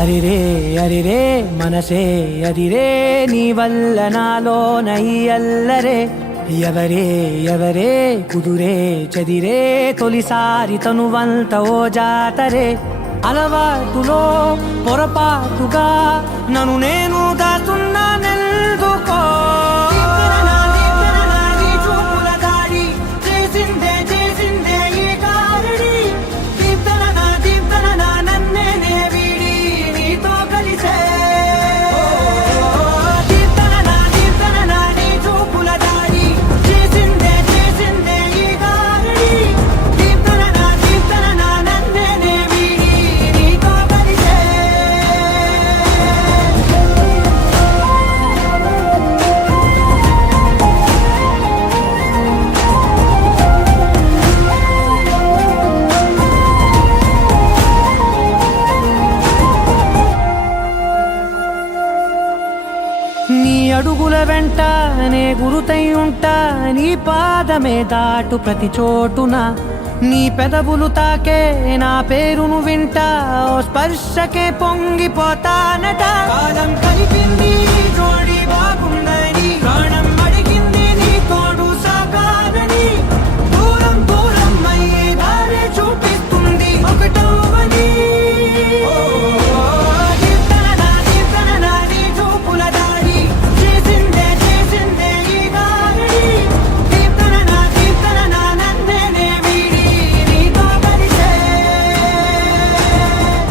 అరిరే అరిరే మనసే అరిరే నీ వల్ల నాలో నై అల్లరే ఎవరే ఎవరే కుదురే చెదిరే తొలిసారి తనువంత ఓ జాతరే అలవాటులో పొరపాటుగా నన్ను నేను దాస్తున్నా నెల్దుకో నీ అడుగుల వెంట నే గురుతై ఉంటా నీ పాదమే దాటు ప్రతి చోటున నీ పెదవులు తాకే నా పేరును వింటా ఓ స్పర్శకే పొంగిపోతానట కాలం కలిపింది జోడి బాగుందని ప్రాణం అడిగింది నీ తోడు సాగాలని దూరం దూరం అయ్యే దారి చూపిస్తుంది ఒకటవని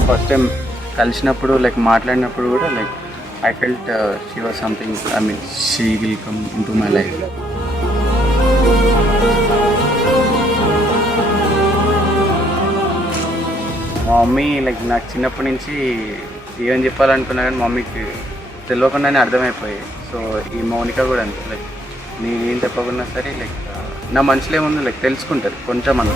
ఫస్ట్ టైం కలిసినప్పుడు లైక్ మాట్లాడినప్పుడు కూడా like I felt she was something I mean she will come in to my life. మా మమ్మీ లైక్ నాకు చిన్నప్పటి నుంచి ఏం చెప్పాలనుకున్నా కానీ మమ్మీకి తెలియకుండానే అర్థమైపోయాయి. సో ఈ మౌనిక కూడా అంతే లైక్ నేను ఏం చెప్పకుండా సరే లైక్ నా మనసులో ఏముందో లైక్ తెలుసుకుంటారు కొంచెం అన్న.